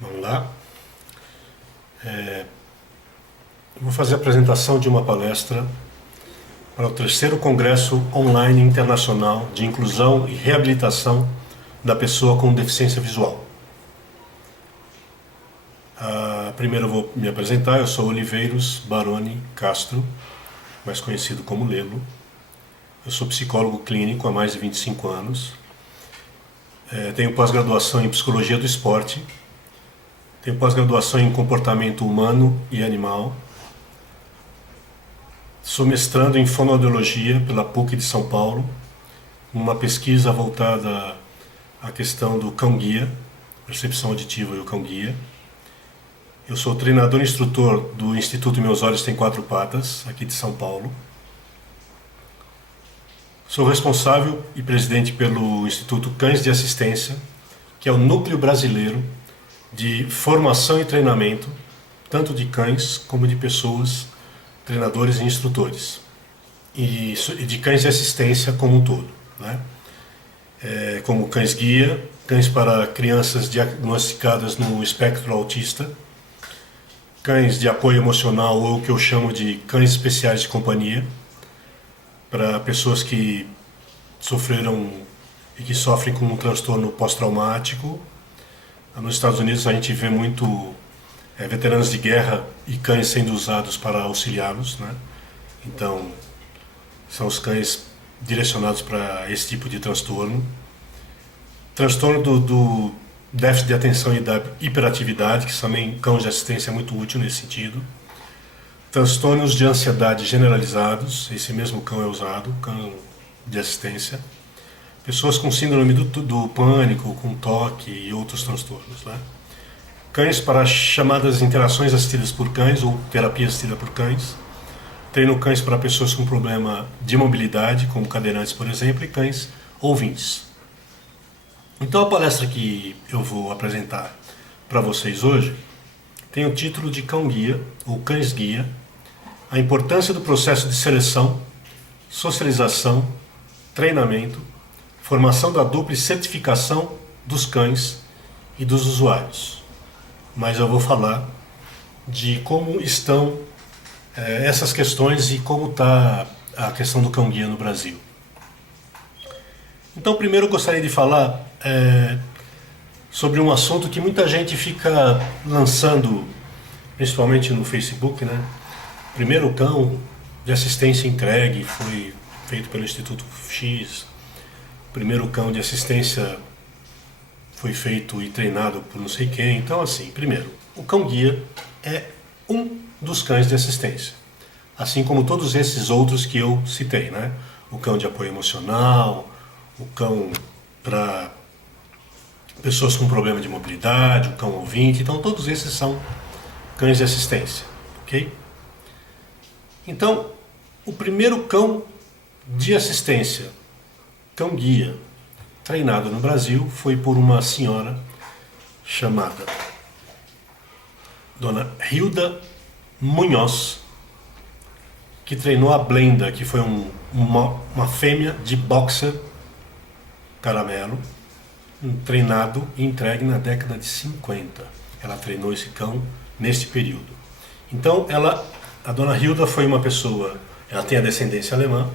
Vamos lá. Vou fazer a apresentação de uma palestra para o terceiro Congresso Online Internacional de Inclusão e Reabilitação da Pessoa com Deficiência Visual. Primeiro eu vou me apresentar, eu sou Oliveiros Baroni Castro, mais conhecido como Lelo. Eu sou psicólogo clínico há mais de 25 anos. Tenho pós-graduação em Psicologia do Esporte. Tenho pós-graduação em Comportamento Humano e Animal. Sou mestrando em Fonoaudiologia pela PUC de São Paulo, uma pesquisa voltada à questão do cão-guia, percepção auditiva e o cão-guia. Eu sou treinador e instrutor do Instituto Meus Olhos Têm Quatro Patas, aqui de São Paulo. Sou responsável e presidente pelo Instituto Cães de Assistência, que é o núcleo brasileiro de formação e treinamento, tanto de cães como de pessoas, treinadores e instrutores, e de cães de assistência como um todo, né? Como cães-guia, cães para crianças diagnosticadas no espectro autista, cães de apoio emocional ou o que eu chamo de cães especiais de companhia, para pessoas que sofreram e que sofrem com um transtorno pós-traumático. Nos Estados Unidos a gente vê muito veteranos de guerra e cães sendo usados para auxiliá-los, né? Então, são os cães direcionados para esse tipo de transtorno. Transtorno do déficit de atenção e da hiperatividade, que também cães de assistência é muito útil nesse sentido. Transtornos de ansiedade generalizados, esse mesmo cão é usado, cão de assistência. Pessoas com síndrome do pânico, com toque e outros transtornos, né? Cães para chamadas interações assistidas por cães ou terapia assistida por cães. Treino cães para pessoas com problema de mobilidade, como cadeirantes, por exemplo, e cães ouvintes. Então a palestra que eu vou apresentar para vocês hoje tem o título de Cão-Guia, ou Cães-Guia, a importância do processo de seleção, socialização, treinamento, formação da dupla e certificação dos cães e dos usuários. Mas eu vou falar de como estão essas questões e como está a questão do cão-guia no Brasil. Então, primeiro eu gostaria de falar sobre um assunto que muita gente fica lançando, principalmente no Facebook, né? Primeiro cão de assistência entregue foi feito pelo Instituto X. Primeiro cão de assistência foi feito e treinado por não sei quem. Então, assim, primeiro, o cão-guia é um dos cães de assistência, assim como todos esses outros que eu citei, né? O cão de apoio emocional, o cão para pessoas com problema de mobilidade, o cão ouvinte. Então, todos esses são cães de assistência, ok? Então, o primeiro cão de assistência, cão-guia, treinado no Brasil, foi por uma senhora chamada Dona Hilda Munhoz, que treinou a Blenda, que foi uma fêmea de boxer caramelo, treinado e entregue na década de 50. Ela treinou esse cão nesse período. Então, a Dona Hilda foi uma pessoa, ela tem a descendência alemã,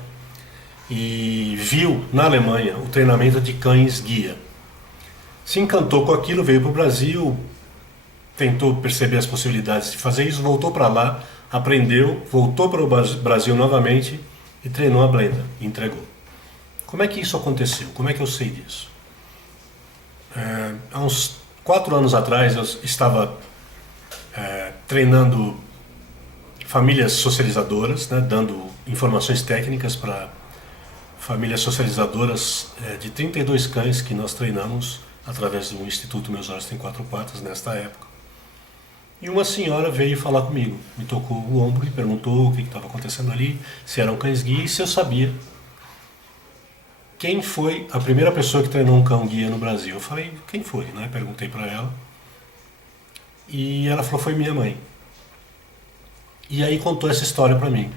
e viu na Alemanha o treinamento de cães-guia. Se encantou com aquilo, veio para o Brasil, tentou perceber as possibilidades de fazer isso, voltou para lá, aprendeu, voltou para o Brasil novamente e treinou a Blenda, e entregou. Como é que isso aconteceu? Como é que eu sei disso? Há uns 4 anos atrás eu estava treinando famílias socializadoras, né, dando informações técnicas para famílias socializadoras de 32 cães que nós treinamos através do Instituto Meus Olhos Têm Quatro Patas nesta época. E uma senhora veio falar comigo, me tocou o ombro e perguntou o que estava acontecendo ali, se eram cães-guia e se eu sabia quem foi a primeira pessoa que treinou um cão-guia no Brasil. Eu falei, quem foi, né? Perguntei para ela. E ela falou, foi minha mãe. E aí contou essa história para mim,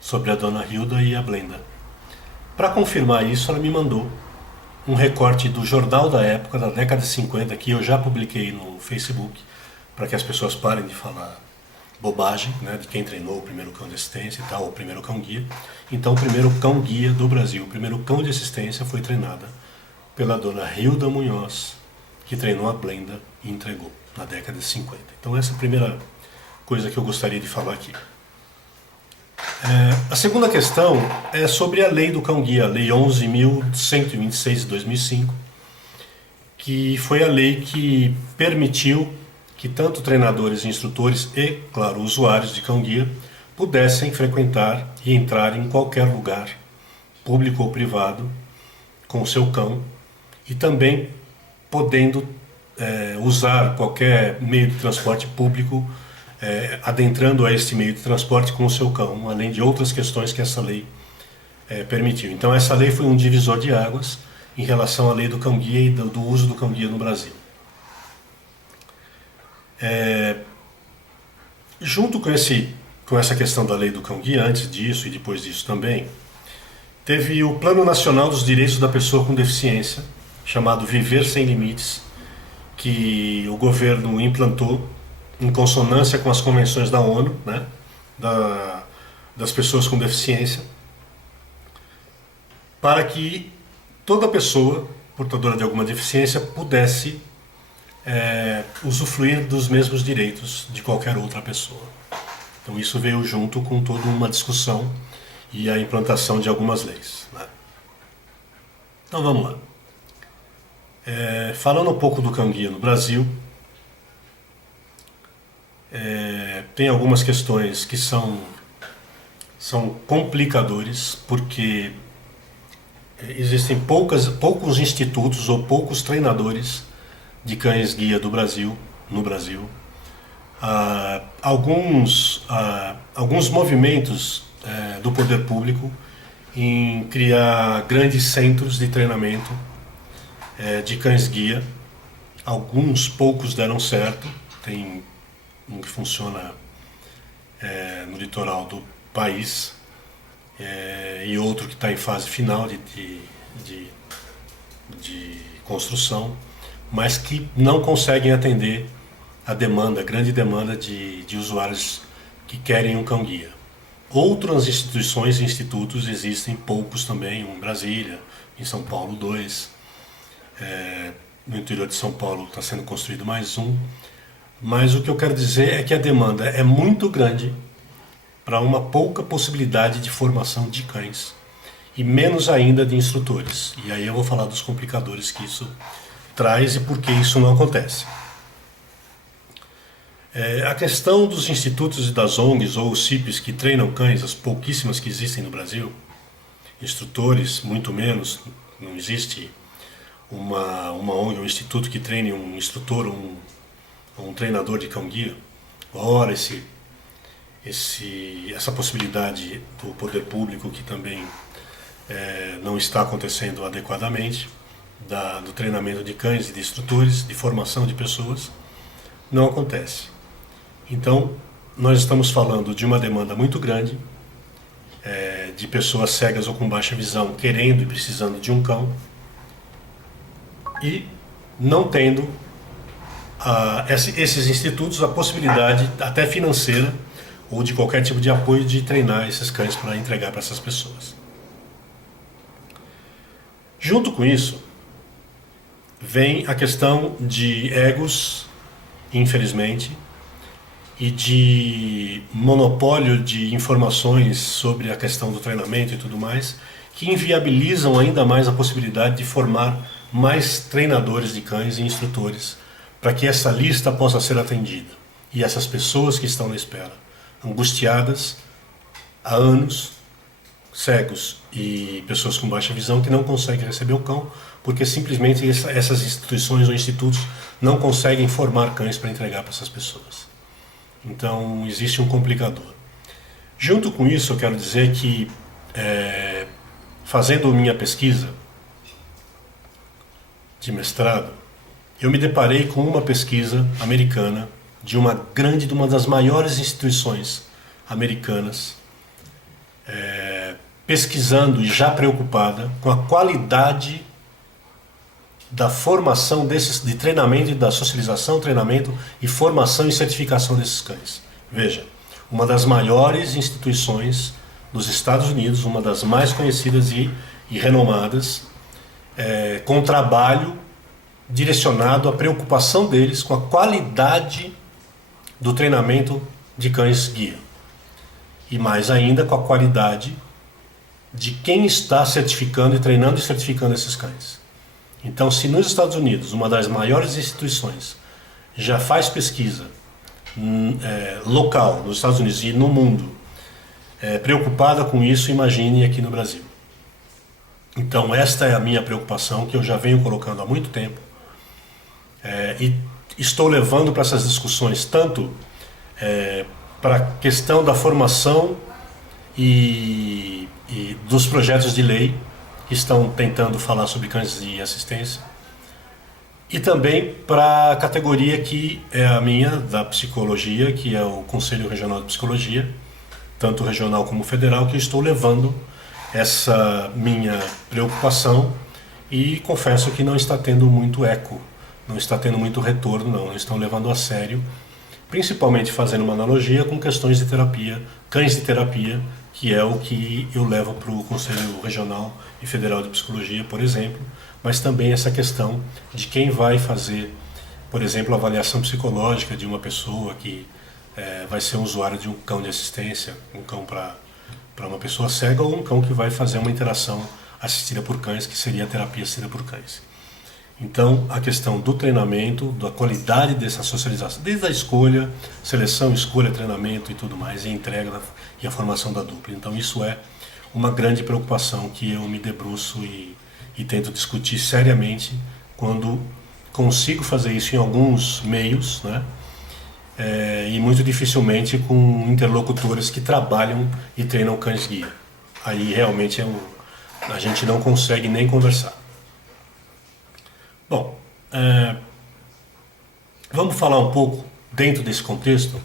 sobre a Dona Hilda e a Blenda. Para confirmar isso, ela me mandou um recorte do jornal da época, da década de 50, que eu já publiquei no Facebook, para que as pessoas parem de falar bobagem, né, de quem treinou o primeiro cão de assistência e tal, o primeiro cão-guia. Então, o primeiro cão-guia do Brasil, o primeiro cão de assistência foi treinada pela dona Hilda Munhoz, que treinou a Blenda e entregou na década de 50. Então, essa é a primeira coisa que eu gostaria de falar aqui. A segunda questão é sobre a lei do cão-guia, a lei 11.126 de 2005, que foi a lei que permitiu que tanto treinadores, instrutores e, claro, usuários de cão-guia pudessem frequentar e entrar em qualquer lugar, público ou privado, com o seu cão, e também podendo usar qualquer meio de transporte público, adentrando a este meio de transporte com o seu cão, além de outras questões que essa lei permitiu. Então essa lei foi um divisor de águas em relação à lei do cão-guia e do uso do cão-guia no Brasil. Junto com essa questão da lei do cão-guia, antes disso e depois disso também, teve o Plano Nacional dos Direitos da Pessoa com Deficiência, chamado Viver Sem Limites, que o governo implantou em consonância com as convenções da ONU, né, das pessoas com deficiência, para que toda pessoa portadora de alguma deficiência pudesse usufruir dos mesmos direitos de qualquer outra pessoa. Então isso veio junto com toda uma discussão e a implantação de algumas leis, né? Então vamos lá. Falando um pouco do cão-guia no Brasil, tem algumas questões que são complicadores, porque existem poucos institutos ou poucos treinadores de cães-guia no Brasil. Alguns movimentos do poder público em criar grandes centros de treinamento de cães-guia. Poucos deram certo. Tem um que funciona no litoral do país e outro que está em fase final de construção, mas que não conseguem atender a grande demanda de usuários que querem um cão-guia. Outras instituições e institutos existem, poucos também, um em Brasília, em São Paulo 2, no interior de São Paulo está sendo construído mais um, mas o que eu quero dizer é que a demanda é muito grande para uma pouca possibilidade de formação de cães e menos ainda de instrutores. E aí eu vou falar dos complicadores que isso traz e por que isso não acontece. A questão dos institutos e das ONGs ou CIPs que treinam cães, as pouquíssimas que existem no Brasil, instrutores muito menos, não existe uma ONG, um instituto que treine um instrutor ou um treinador de cão-guia. Ora, essa possibilidade do poder público que também não está acontecendo adequadamente, do treinamento de cães e de instrutores, de formação de pessoas, não acontece. Então, nós estamos falando de uma demanda muito grande de pessoas cegas ou com baixa visão querendo e precisando de um cão e não tendo esses institutos a possibilidade até financeira ou de qualquer tipo de apoio de treinar esses cães para entregar para essas pessoas. Junto com isso, vem a questão de egos, infelizmente, e de monopólio de informações sobre a questão do treinamento e tudo mais, que inviabilizam ainda mais a possibilidade de formar mais treinadores de cães e instrutores para que essa lista possa ser atendida. E essas pessoas que estão na espera, angustiadas há anos, cegos e pessoas com baixa visão que não conseguem receber o cão porque simplesmente essas instituições ou institutos não conseguem formar cães para entregar para essas pessoas. Então existe um complicador. Junto com isso eu quero dizer que fazendo minha pesquisa de mestrado, eu me deparei com uma pesquisa americana de uma das maiores instituições americanas, pesquisando e já preocupada com a qualidade da formação de treinamento e da socialização, treinamento e formação e certificação desses cães. Veja, uma das maiores instituições dos Estados Unidos, uma das mais conhecidas e renomadas, com trabalho direcionado à preocupação deles com a qualidade do treinamento de cães guia. E mais ainda com a qualidade de quem está certificando e treinando e certificando esses cães. Então, se nos Estados Unidos, uma das maiores instituições, já faz pesquisa local, nos Estados Unidos e no mundo, preocupada com isso, imagine aqui no Brasil. Então, esta é a minha preocupação, que eu já venho colocando há muito tempo, e estou levando para essas discussões tanto para a questão da formação e dos projetos de lei que estão tentando falar sobre cães de assistência, e também para a categoria que é a minha, da psicologia, que é o Conselho Regional de Psicologia, tanto regional como federal, que eu estou levando essa minha preocupação, e confesso que não está tendo muito eco, não está tendo muito retorno, não estão levando a sério, principalmente fazendo uma analogia com questões de terapia, cães de terapia, que é o que eu levo para o Conselho Regional e Federal de Psicologia, por exemplo, mas também essa questão de quem vai fazer, por exemplo, a avaliação psicológica de uma pessoa que vai ser um usuário de um cão de assistência, um cão para uma pessoa cega, ou um cão que vai fazer uma interação assistida por cães, que seria a terapia assistida por cães. Então, a questão do treinamento, da qualidade dessa socialização, desde a escolha, seleção, escolha, treinamento e tudo mais, e a entrega e a formação da dupla. Então, isso é uma grande preocupação que eu me debruço e tento discutir seriamente quando consigo fazer isso em alguns meios, né? E muito dificilmente com interlocutores que trabalham e treinam cães-guia. Aí realmente a gente não consegue nem conversar. Bom, vamos falar um pouco dentro desse contexto.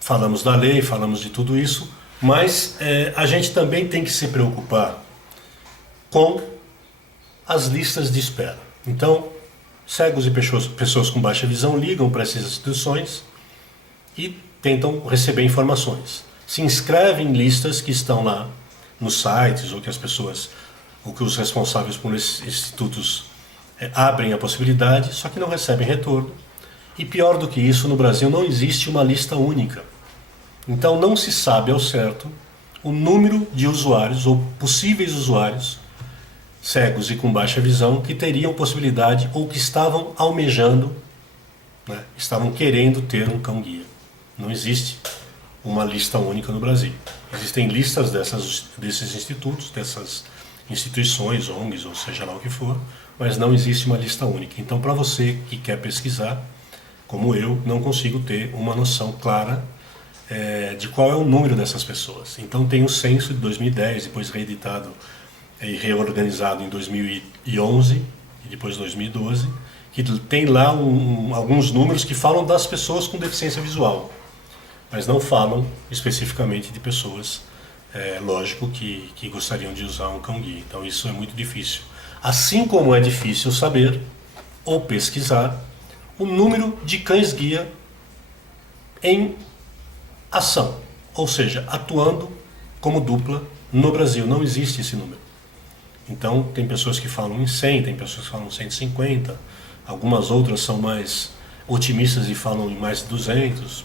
Falamos da lei, falamos de tudo isso, mas a gente também tem que se preocupar com as listas de espera. Então, cegos e pessoas com baixa visão ligam para essas instituições e tentam receber informações. Se inscrevem em listas que estão lá nos sites, ou que os responsáveis por esses institutos abrem a possibilidade, só que não recebem retorno. E pior do que isso, no Brasil não existe uma lista única. Então não se sabe ao certo o número de usuários ou possíveis usuários cegos e com baixa visão que teriam possibilidade ou que estavam almejando, né, estavam querendo ter um cão-guia. Não existe uma lista única no Brasil. Existem listas desses institutos, dessas instituições, ONGs, ou seja lá o que for, mas não existe uma lista única. Então, para você que quer pesquisar, como eu, não consigo ter uma noção clara de qual é o número dessas pessoas. Então, tem o censo de 2010, depois reeditado e reorganizado em 2011 e depois 2012, que tem lá alguns números que falam das pessoas com deficiência visual, mas não falam especificamente de pessoas, lógico, que gostariam de usar um cão-guia. Então isso é muito difícil. Assim como é difícil saber ou pesquisar o número de cães-guia em ação, ou seja, atuando como dupla no Brasil. Não existe esse número. Então tem pessoas que falam em 100, tem pessoas que falam em 150, algumas outras são mais otimistas e falam em mais de 200,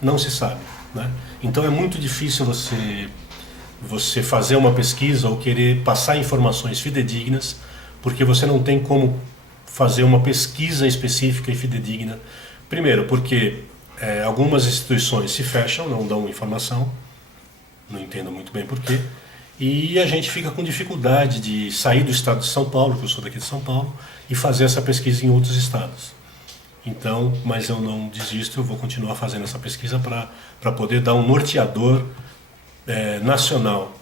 não se sabe, né? Então é muito difícil você fazer uma pesquisa ou querer passar informações fidedignas, porque você não tem como fazer uma pesquisa específica e fidedigna. Primeiro, porque algumas instituições se fecham, não dão informação, não entendo muito bem porquê, e a gente fica com dificuldade de sair do estado de São Paulo, que eu sou daqui de São Paulo, e fazer essa pesquisa em outros estados. Então, mas eu não desisto, eu vou continuar fazendo essa pesquisa para poder dar um norteador nacional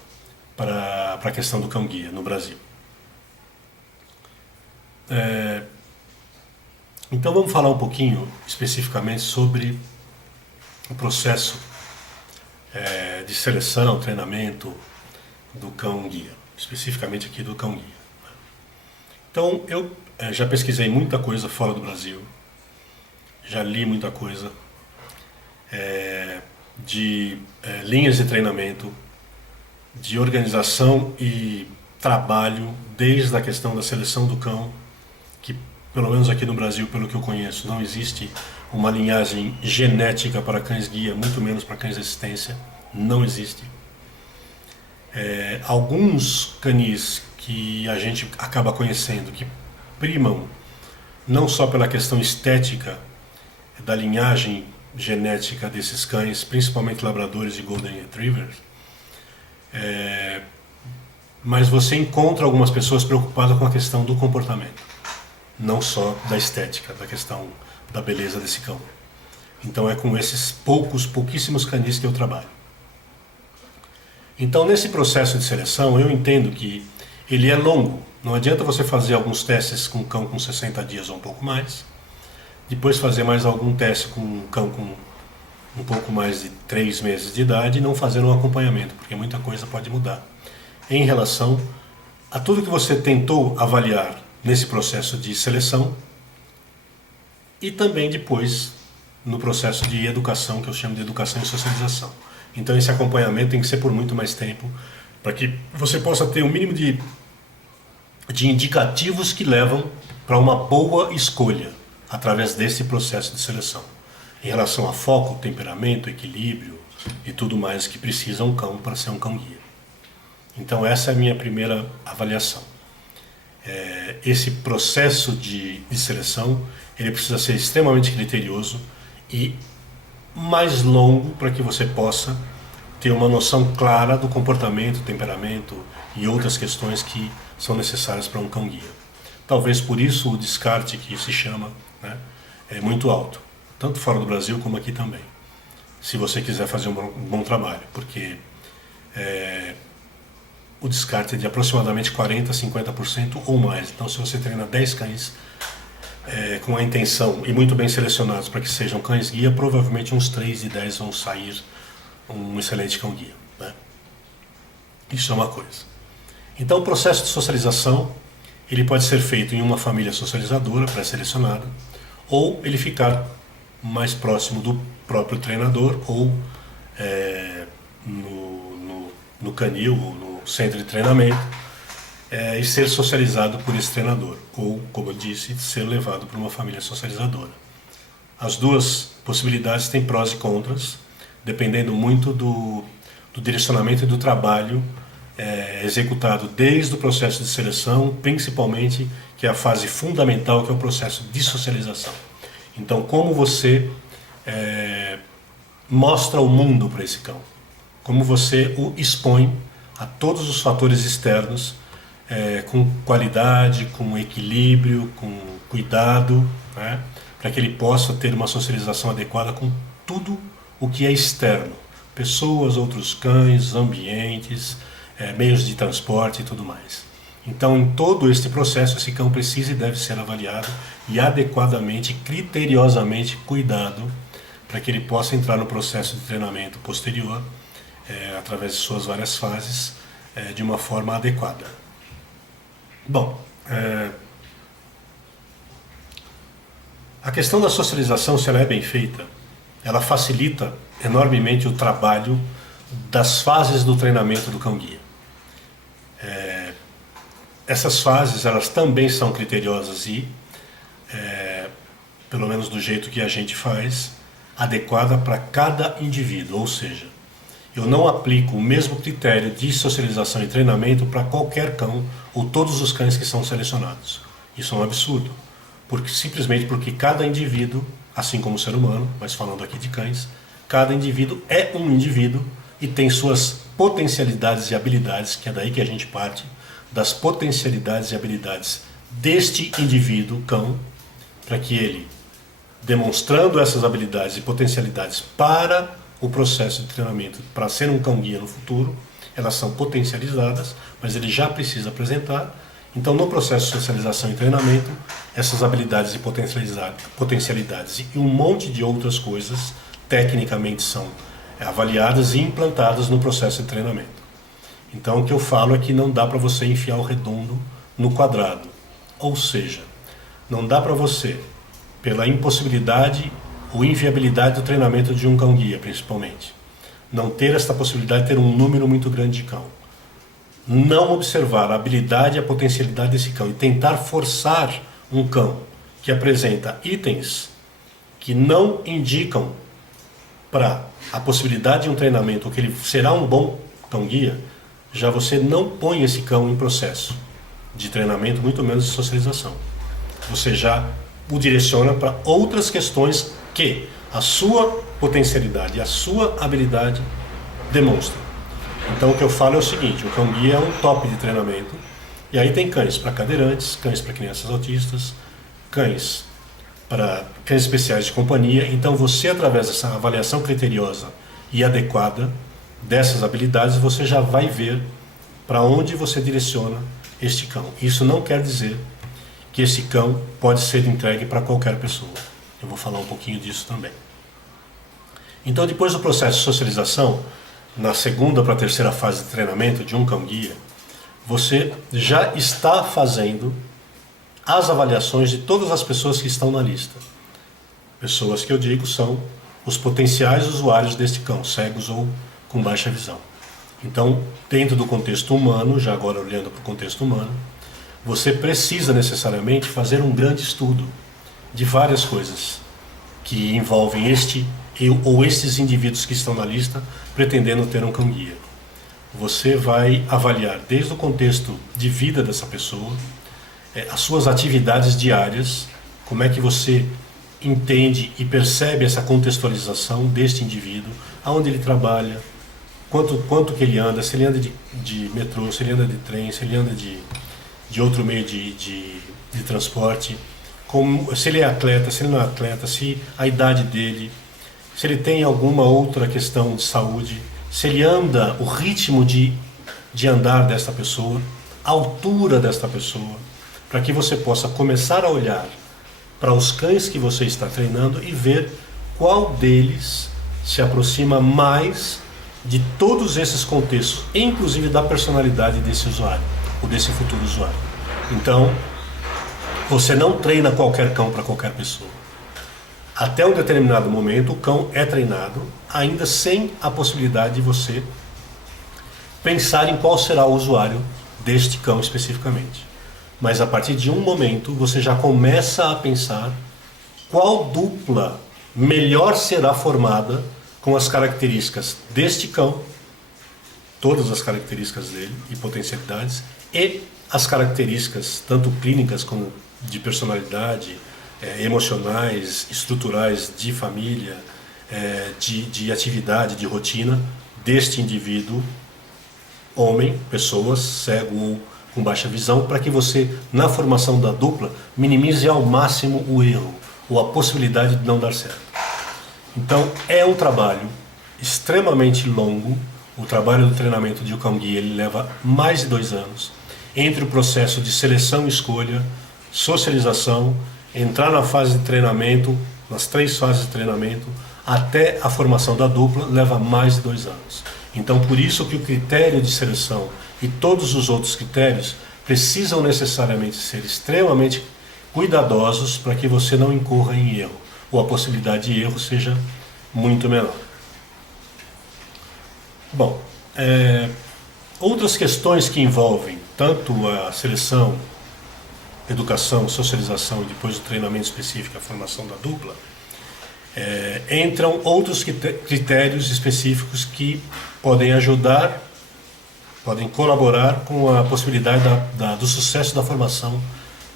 para a questão do cão-guia no Brasil. Então vamos falar um pouquinho especificamente sobre o processo de seleção, treinamento do cão-guia, especificamente aqui do cão-guia. Então, eu já pesquisei muita coisa fora do Brasil, já li muita coisa de linhas de treinamento, de organização e trabalho, desde a questão da seleção do cão, que pelo menos aqui no Brasil, pelo que eu conheço, não existe uma linhagem genética para cães-guia, muito menos para cães de assistência, não existe. Alguns canis que a gente acaba conhecendo, que primam não só pela questão estética da linhagem genética desses cães, principalmente labradores e golden retrievers, mas você encontra algumas pessoas preocupadas com a questão do comportamento, não só da estética, da questão da beleza desse cão. Então é com esses pouquíssimos canis que eu trabalho. Então, nesse processo de seleção, eu entendo que ele é longo. Não adianta você fazer alguns testes com um cão com 60 dias ou um pouco mais, depois fazer mais algum teste com um cão com um pouco mais de 3 meses de idade e não fazer um acompanhamento, porque muita coisa pode mudar em relação a tudo que você tentou avaliar nesse processo de seleção e também depois no processo de educação, que eu chamo de educação e socialização. Então esse acompanhamento tem que ser por muito mais tempo, para que você possa ter um mínimo de indicativos que levam para uma boa escolha através desse processo de seleção, em relação a foco, temperamento, equilíbrio e tudo mais que precisa um cão para ser um cão-guia. Então essa é a minha primeira avaliação. Esse processo de seleção, ele precisa ser extremamente criterioso e mais longo para que você possa ter uma noção clara do comportamento, temperamento e outras questões que são necessárias para um cão-guia. Talvez por isso o descarte, que se chama, né, é muito alto, tanto fora do Brasil como aqui também, se você quiser fazer um bom trabalho, porque o descarte é de aproximadamente 40% a 50% ou mais. Então, se você treina 10 cães com a intenção e muito bem selecionados para que sejam cães-guia, provavelmente uns 3 de 10 vão sair um excelente cão-guia, né? Isso é uma coisa. Então, o processo de socialização, ele pode ser feito em uma família socializadora pré-selecionada, ou ele ficar mais próximo do próprio treinador, ou no canil, ou no centro de treinamento, e ser socializado por esse treinador, ou, como eu disse, ser levado por uma família socializadora. As duas possibilidades têm prós e contras, dependendo muito do direcionamento e do trabalho executado desde o processo de seleção, principalmente, que é a fase fundamental, que é o processo de socialização. Então, como você mostra o mundo para esse cão, como você o expõe a todos os fatores externos, com qualidade, com equilíbrio, com cuidado, né, para que ele possa ter uma socialização adequada com tudo o que é externo, pessoas, outros cães, ambientes, meios de transporte e tudo mais. Então, em todo este processo, esse cão precisa e deve ser avaliado e adequadamente, criteriosamente cuidado, para que ele possa entrar no processo de treinamento posterior, através de suas várias fases, de uma forma adequada. Bom, a questão da socialização, se ela é bem feita, ela facilita enormemente o trabalho das fases do treinamento do cão-guia. Essas fases, elas também são criteriosas e, pelo menos do jeito que a gente faz, adequada para cada indivíduo, ou seja, eu não aplico o mesmo critério de socialização e treinamento para qualquer cão ou todos os cães que são selecionados. Isso é um absurdo, simplesmente porque cada indivíduo, assim como o ser humano, mas falando aqui de cães, cada indivíduo é um indivíduo e tem suas potencialidades e habilidades, que é daí que a gente parte, das potencialidades e habilidades deste indivíduo, cão, para que ele, demonstrando essas habilidades e potencialidades para o processo de treinamento, para ser um cão-guia no futuro, elas são potencializadas, mas ele já precisa apresentar. Então, no processo de socialização e treinamento, essas habilidades e potencialidades e um monte de outras coisas, tecnicamente, são avaliadas e implantadas no processo de treinamento. Então, o que eu falo é que não dá para você enfiar o redondo no quadrado. Ou seja, não dá para você, pela impossibilidade ou inviabilidade do treinamento de um cão-guia, principalmente, não ter esta possibilidade de ter um número muito grande de cão. Não observar a habilidade e a potencialidade desse cão e tentar forçar um cão que apresenta itens que não indicam para a possibilidade de um treinamento, ou que ele será um bom cão-guia, já você não põe esse cão em processo de treinamento, muito menos de socialização. Você já o direciona para outras questões que a sua potencialidade e a sua habilidade demonstram. Então o que eu falo é o seguinte: o cão-guia é um top de treinamento, e aí tem cães para cadeirantes, cães para crianças autistas, cães para cães especiais de companhia. Então você, através dessa avaliação criteriosa e adequada dessas habilidades, você já vai ver para onde você direciona este cão. Isso não quer dizer que esse cão pode ser entregue para qualquer pessoa. Eu vou falar um pouquinho disso também. Então, depois do processo de socialização, na segunda para a terceira fase de treinamento de um cão-guia, você já está fazendo as avaliações de todas as pessoas que estão na lista. Pessoas que eu digo são os potenciais usuários deste cão, cegos ou com baixa visão. Então, dentro do contexto humano, já agora olhando para o contexto humano, você precisa necessariamente fazer um grande estudo de várias coisas que envolvem este ou estes indivíduos que estão na lista pretendendo ter um cão-guia. Você vai avaliar desde o contexto de vida dessa pessoa, as suas atividades diárias, como é que você entende e percebe essa contextualização deste indivíduo, aonde ele trabalha, quanto que ele anda, se ele anda de metrô, se ele anda de trem, se ele anda de outro meio de transporte, se ele é atleta, se ele não é atleta, se a idade dele, se ele tem alguma outra questão de saúde, se ele anda, o ritmo de andar desta pessoa, a altura desta pessoa, para que você possa começar a olhar para os cães que você está treinando e ver qual deles se aproxima mais de todos esses contextos, inclusive da personalidade desse usuário, ou desse futuro usuário. Então, você não treina qualquer cão para qualquer pessoa. Até um determinado momento, o cão é treinado, ainda sem a possibilidade de você pensar em qual será o usuário deste cão especificamente. Mas a partir de um momento, você já começa a pensar qual dupla melhor será formada com as características deste cão, todas as características dele e potencialidades, e as características, tanto clínicas como de personalidade, emocionais, estruturais, de família, de atividade, de rotina, deste indivíduo, homem, pessoa, cego ou com baixa visão, para que você, na formação da dupla, minimize ao máximo o erro, ou a possibilidade de não dar certo. Então, é um trabalho extremamente longo. O trabalho do treinamento de um cão-guia, ele leva mais de 2 anos, entre o processo de seleção e escolha, socialização, entrar na fase de treinamento, nas 3 fases de treinamento, até a formação da dupla, leva mais de 2 anos. Então, por isso que o critério de seleção e todos os outros critérios precisam necessariamente ser extremamente cuidadosos para que você não incorra em erro, ou a possibilidade de erro seja muito menor. Bom, outras questões que envolvem tanto a seleção, educação, socialização e depois o treinamento específico, a formação da dupla, entram outros critérios específicos que podem ajudar, podem colaborar com a possibilidade do sucesso da formação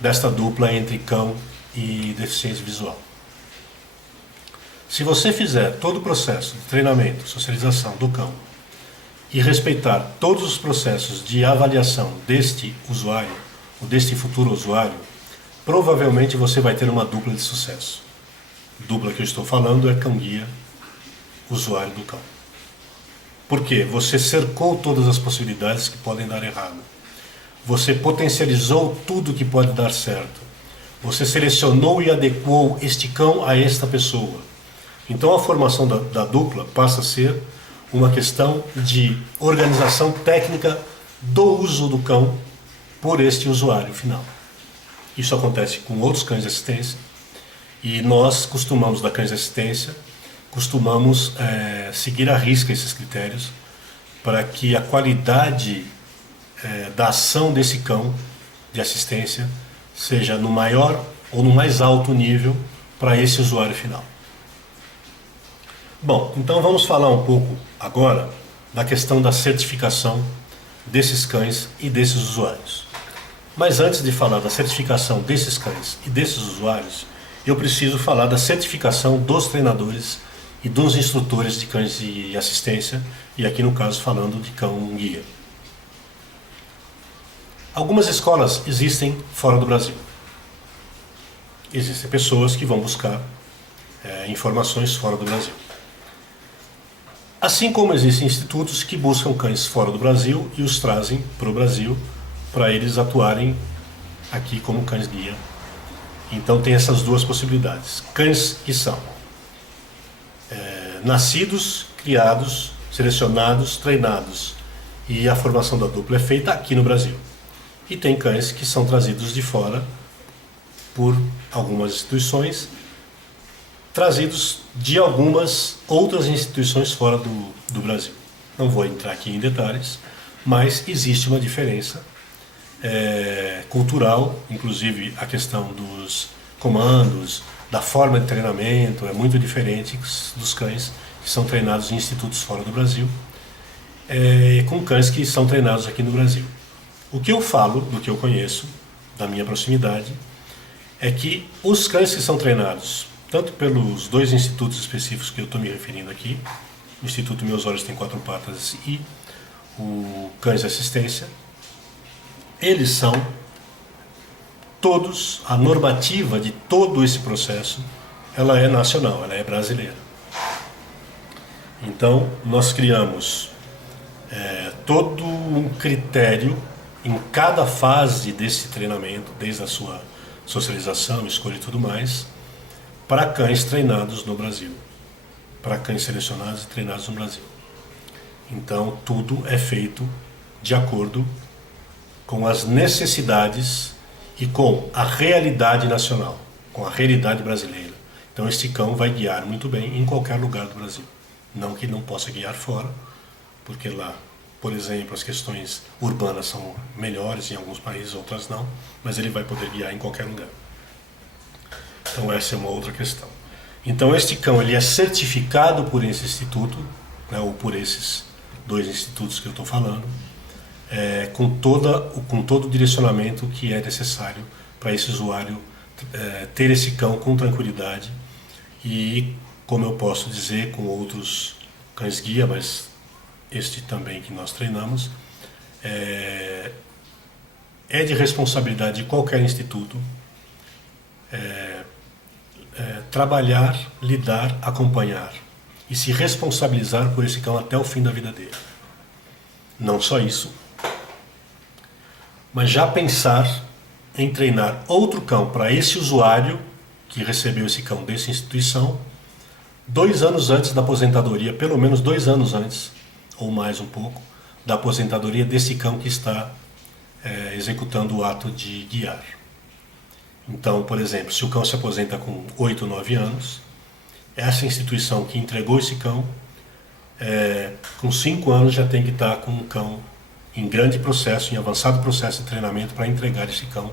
desta dupla entre cão e deficiência visual. Se você fizer todo o processo de treinamento, socialização do cão e respeitar todos os processos de avaliação deste usuário, ou deste futuro usuário, provavelmente você vai ter uma dupla de sucesso. Dupla que eu estou falando é cão-guia, usuário do cão. Por quê? Você cercou todas as possibilidades que podem dar errado. Você potencializou tudo que pode dar certo. Você selecionou e adequou este cão a esta pessoa. Então a formação da dupla passa a ser uma questão de organização técnica do uso do cão por este usuário final. Isso acontece com outros cães de assistência e nós costumamos, da cães de assistência, costumamos seguir à risca esses critérios para que a qualidade da ação desse cão de assistência seja no maior ou no mais alto nível para esse usuário final. Bom, então vamos falar um pouco agora da questão da certificação desses cães e desses usuários. Mas antes de falar da certificação desses cães e desses usuários, eu preciso falar da certificação dos treinadores e dos instrutores de cães de assistência, e aqui no caso falando de cão-guia. Algumas escolas existem fora do Brasil. Existem pessoas que vão buscar informações fora do Brasil. Assim como existem institutos que buscam cães fora do Brasil e os trazem para o Brasil para eles atuarem aqui como cães-guia. Então tem essas duas possibilidades. Cães que são nascidos, criados, selecionados, treinados e a formação da dupla é feita aqui no Brasil. E tem cães que são trazidos de fora por algumas instituições, trazidos de algumas outras instituições fora do Brasil. Não vou entrar aqui em detalhes, mas existe uma diferença cultural, inclusive a questão dos comandos, da forma de treinamento é muito diferente dos cães que são treinados em institutos fora do Brasil, com cães que são treinados aqui no Brasil. O que eu falo, do que eu conheço, da minha proximidade, é que os cães que são treinados, tanto pelos dois institutos específicos que eu estou me referindo aqui, o Instituto Meus Olhos Tem Quatro Patas e o Cães de Assistência, eles são todos, a normativa de todo esse processo, ela é nacional, ela é brasileira. Então, nós criamos todo um critério em cada fase desse treinamento, desde a sua socialização, escolha e tudo mais, para cães treinados no Brasil, para cães selecionados e treinados no Brasil. Então, tudo é feito de acordo com as necessidades e com a realidade nacional, com a realidade brasileira. Então, este cão vai guiar muito bem em qualquer lugar do Brasil. Não que não possa guiar fora, porque lá, por exemplo, as questões urbanas são melhores em alguns países, outras não, mas ele vai poder guiar em qualquer lugar. Então essa é uma outra questão. Então este cão ele é certificado por esse instituto, né, ou por esses dois institutos que eu estou falando, com todo o direcionamento que é necessário para esse usuário ter esse cão com tranquilidade e, como eu posso dizer, com outros cães guia, mas este também que nós treinamos, é de responsabilidade de qualquer instituto trabalhar, lidar, acompanhar e se responsabilizar por esse cão até o fim da vida dele. Não só isso, mas já pensar em treinar outro cão para esse usuário que recebeu esse cão dessa instituição 2 anos antes da aposentadoria, pelo menos 2 anos antes, ou mais um pouco, da aposentadoria desse cão que está executando o ato de guiar. Então, por exemplo, se o cão se aposenta com 8 ou 9 anos, essa instituição que entregou esse cão, com 5 anos já tem que estar com um cão em grande processo, em avançado processo de treinamento para entregar esse cão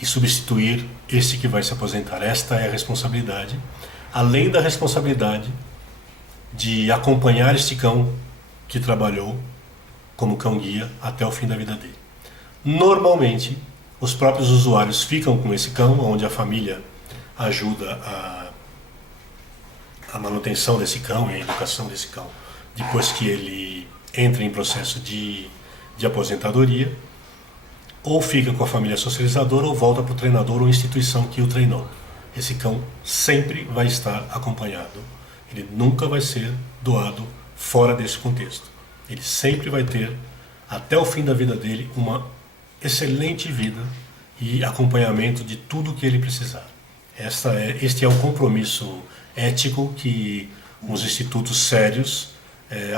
e substituir esse que vai se aposentar. Esta é a responsabilidade, além da responsabilidade de acompanhar este cão que trabalhou como cão-guia até o fim da vida dele. Normalmente, os próprios usuários ficam com esse cão, onde a família ajuda a manutenção desse cão e a educação desse cão, depois que ele entra em processo de aposentadoria, ou fica com a família socializadora, ou volta para o treinador ou instituição que o treinou. Esse cão sempre vai estar acompanhado. Ele nunca vai ser doado fora desse contexto. Ele sempre vai ter, até o fim da vida dele, uma excelente vida e acompanhamento de tudo o que ele precisar. Este é o compromisso ético que os institutos sérios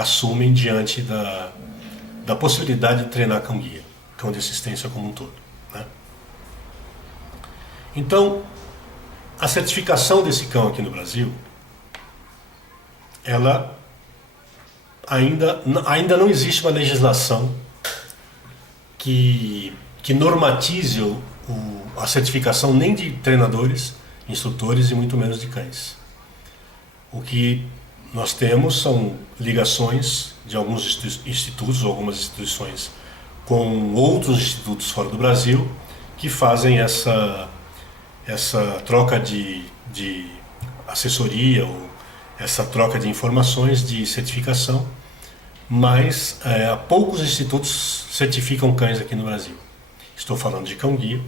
assumem diante da possibilidade de treinar cão-guia, cão de assistência como um todo, né? Então, a certificação desse cão aqui no Brasil, ela ainda não existe uma legislação que normatize a certificação nem de treinadores, instrutores e muito menos de cães. O que nós temos são ligações de alguns institutos ou algumas instituições com outros institutos fora do Brasil que fazem essa troca de assessoria ou essa troca de informações de certificação, mas poucos institutos certificam cães aqui no Brasil. Estou falando de cão-guia,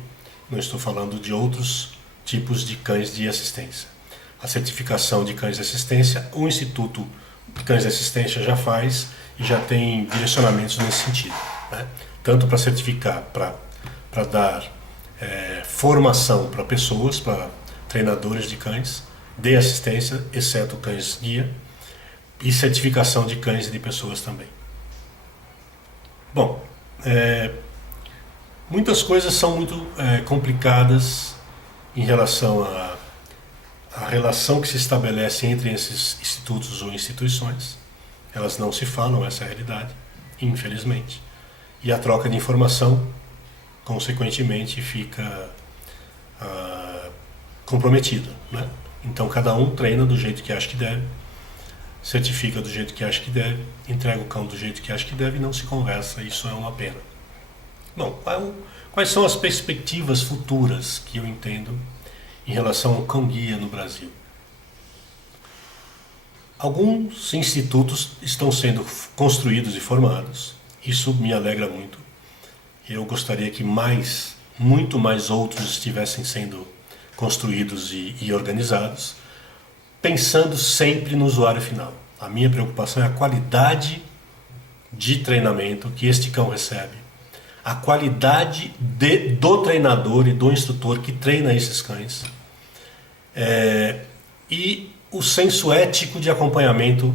não estou falando de outros tipos de cães de assistência. A certificação de cães de assistência, o Instituto de Cães de Assistência já faz e já tem direcionamentos nesse sentido, né? Tanto para certificar, para dar formação para pessoas, para treinadores de cães de assistência, exceto cães-guia, e certificação de cães e de pessoas também. Bom, muitas coisas são muito complicadas em relação à relação que se estabelece entre esses institutos ou instituições. Elas não se falam, essa é a realidade, infelizmente. E a troca de informação, consequentemente, fica comprometida, né? Então cada um treina do jeito que acha que deve, certifica do jeito que acha que deve, entrega o cão do jeito que acha que deve e não se conversa. Isso é uma pena. Bom, quais são as perspectivas futuras que eu entendo em relação ao cão-guia no Brasil? Alguns institutos estão sendo construídos e formados. Isso me alegra muito. Eu gostaria que muito mais outros estivessem sendo construídos e organizados, pensando sempre no usuário final. A minha preocupação é a qualidade de treinamento que este cão recebe, a qualidade do treinador e do instrutor que treina esses cães, e o senso ético de acompanhamento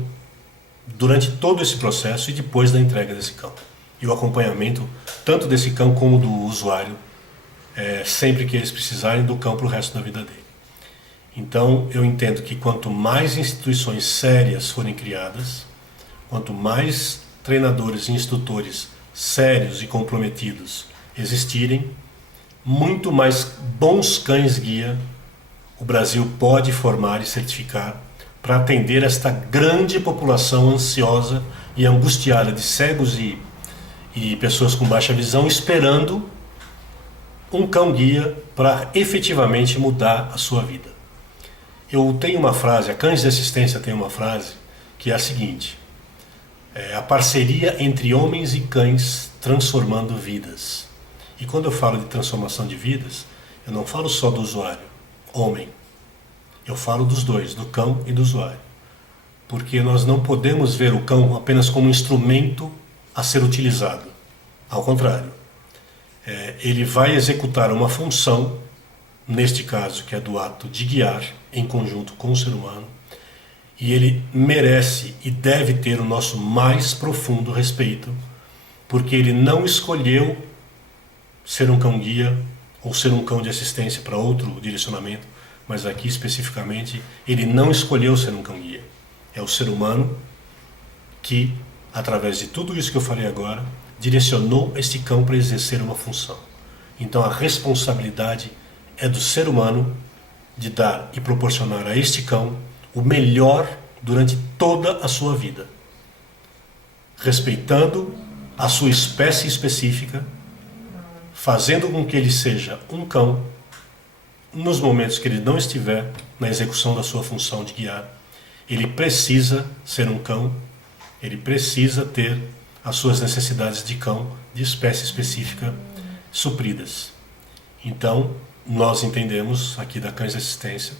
durante todo esse processo e depois da entrega desse cão. E o acompanhamento tanto desse cão como do usuário, sempre que eles precisarem do cão para o resto da vida dele. Então eu entendo que quanto mais instituições sérias forem criadas, quanto mais treinadores e instrutores sérios e comprometidos existirem, muito mais bons cães-guia o Brasil pode formar e certificar para atender esta grande população ansiosa e angustiada de cegos e pessoas com baixa visão esperando um cão-guia para efetivamente mudar a sua vida. Eu tenho uma frase, a Cães de Assistência tem uma frase que é a seguinte: a parceria entre homens e cães transformando vidas. E quando eu falo de transformação de vidas, eu não falo só do usuário, homem. Eu falo dos dois, do cão e do usuário. Porque nós não podemos ver o cão apenas como um instrumento a ser utilizado. Ao contrário, ele vai executar uma função, neste caso que é do ato de guiar em conjunto com o ser humano, e ele merece e deve ter o nosso mais profundo respeito, porque ele não escolheu ser um cão-guia ou ser um cão de assistência para outro direcionamento, mas aqui especificamente ele não escolheu ser um cão-guia. É o ser humano que, através de tudo isso que eu falei agora, direcionou este cão para exercer uma função. Então a responsabilidade é do ser humano de dar e proporcionar a este cão o melhor durante toda a sua vida, respeitando a sua espécie específica, fazendo com que ele seja um cão nos momentos que ele não estiver na execução da sua função de guiar. Ele precisa ser um cão, ele precisa ter as suas necessidades de cão, de espécie específica, supridas. Então, nós entendemos aqui da Cães de Assistência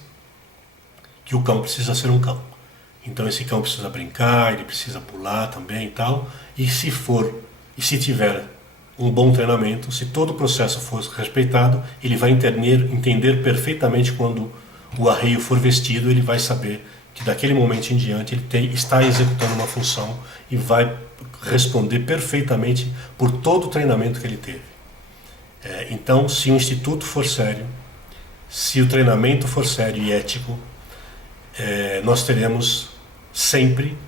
que o cão precisa ser um cão. Então esse cão precisa brincar, ele precisa pular também e tal. E se tiver um bom treinamento, se todo o processo for respeitado, ele vai entender perfeitamente quando o arreio for vestido, ele vai saber que daquele momento em diante ele está executando uma função e vai responder perfeitamente por todo o treinamento que ele teve. Então, se o instituto for sério, se o treinamento for sério e ético, nós teremos sempre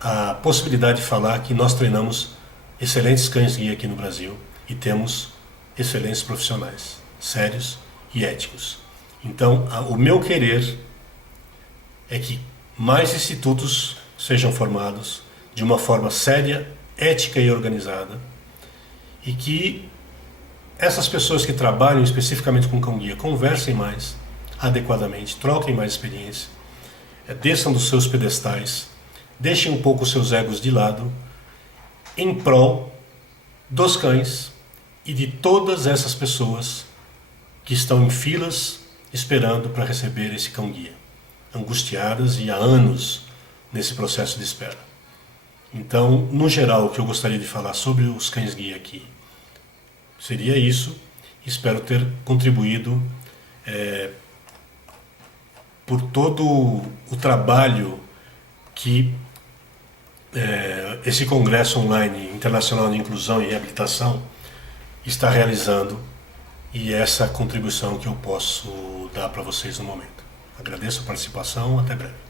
a possibilidade de falar que nós treinamos excelentes cães-guia aqui no Brasil e temos excelentes profissionais, sérios e éticos. Então, o meu querer é que mais institutos sejam formados de uma forma séria, ética e organizada, e que essas pessoas que trabalham especificamente com cão-guia conversem mais adequadamente, troquem mais experiência, desçam dos seus pedestais, deixem um pouco os seus egos de lado, em prol dos cães e de todas essas pessoas que estão em filas esperando para receber esse cão-guia, angustiadas e há anos nesse processo de espera. Então, no geral, o que eu gostaria de falar sobre os cães-guia aqui seria isso. Espero ter contribuído por todo o trabalho que esse Congresso Online Internacional de Inclusão e Reabilitação está realizando, e essa contribuição que eu posso dar para vocês no momento. Agradeço a participação, até breve.